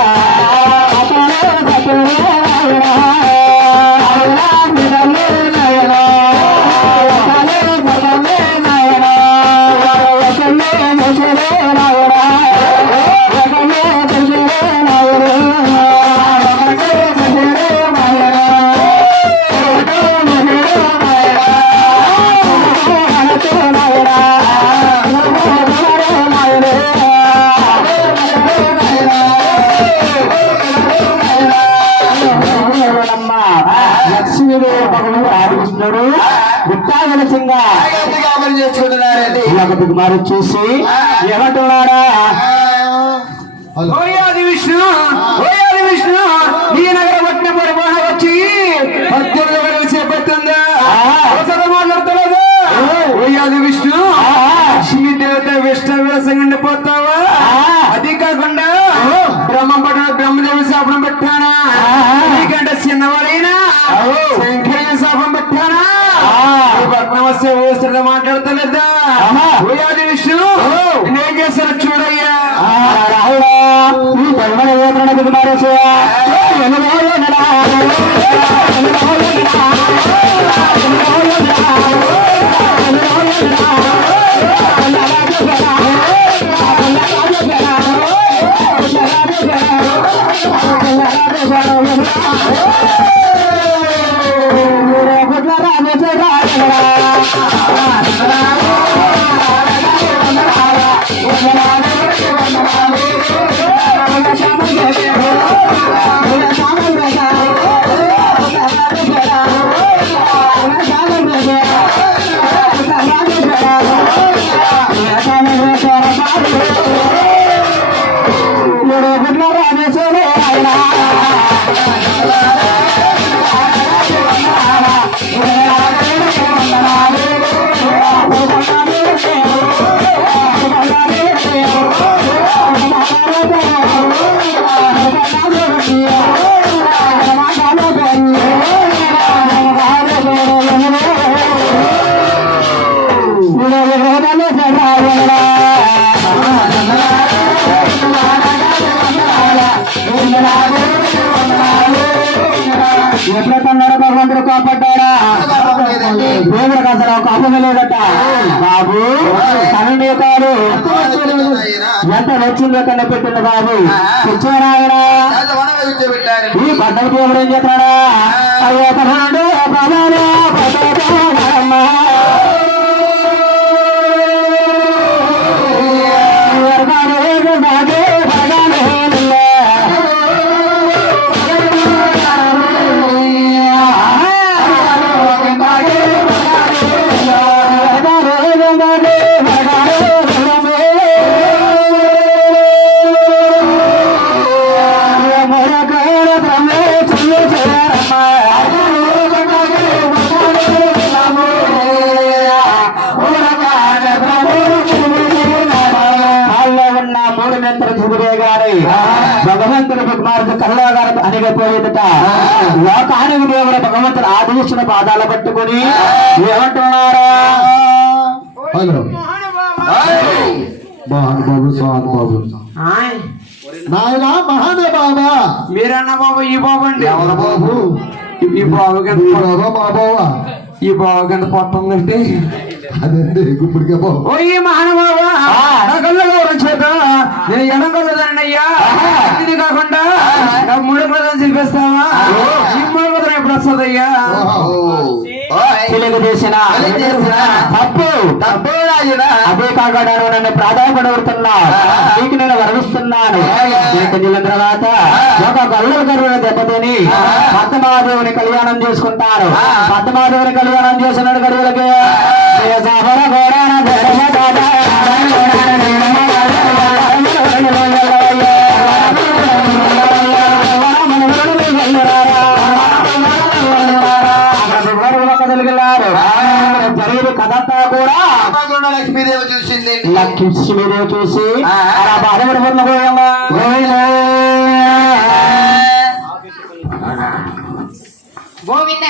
sky. చేసుకుంటున్నారండి ఒకటి కుమారు చూసి ఏమంటున్నాడా? ఓయాది విష్ణు ఓయాది విష్ణు నీ నగర పట్టిన పరిమాణ వచ్చి పద్దెనిమిది கசியா దేవుడికి అసలు ఒక అమ్మమే లేదట. బాబు తననే కాదు. ఎంత వచ్చిందో కన్నా పెట్టింది బాబు. కూర్చోరాయన ఈ పడ్డ దేవుడు ఏం చేస్తాడా అయ్యో పదహాడు గారి భగవంతుని కుమారుడు కరుణాగారు అనిగిపోయేదట లోకానికి దేవుడు భగవంతుడు ఆదేశించిన పాదాలు పట్టుకుని ఏమంటున్నారా? హలో. నాయన మహానే బాబా. మీరన్న బాబు ఈ బాబు అండి? ఎవరు బాబు? ఈ- బాబు ఈ కింద బాబా మా బాబా. ఈ బాబు కింద పొట్టుందండి అదండి గుమ్మడిగా బాబు? ఓ ఈ మహానుభావ నా కళ్ళు గౌరవం చేత నేను ఎడం కలదన్నయ్యా ఇది కాకుండా కలలు చూపిస్తావా? ఈ మూడు కలలు ఎప్పుడు వస్తుందయ్యా తప్పు తప్పు రాజునా? అదే కాకుండా నన్ను ప్రాధాన్యపడుతున్నా నీకు నేను దిగిన తర్వాత ఒక గల్లు గరువుల దెబ్బతిని కళ్యాణం చేసుకుంటారు. పద్మమాదేవుని కళ్యాణం చేసిన గరువులకి అంతా కూడా లక్ష్మీదేవి చూసింది. లక్ష్మీదేవి చూసి బాధపడి పడిన గోవింద. గోవింద.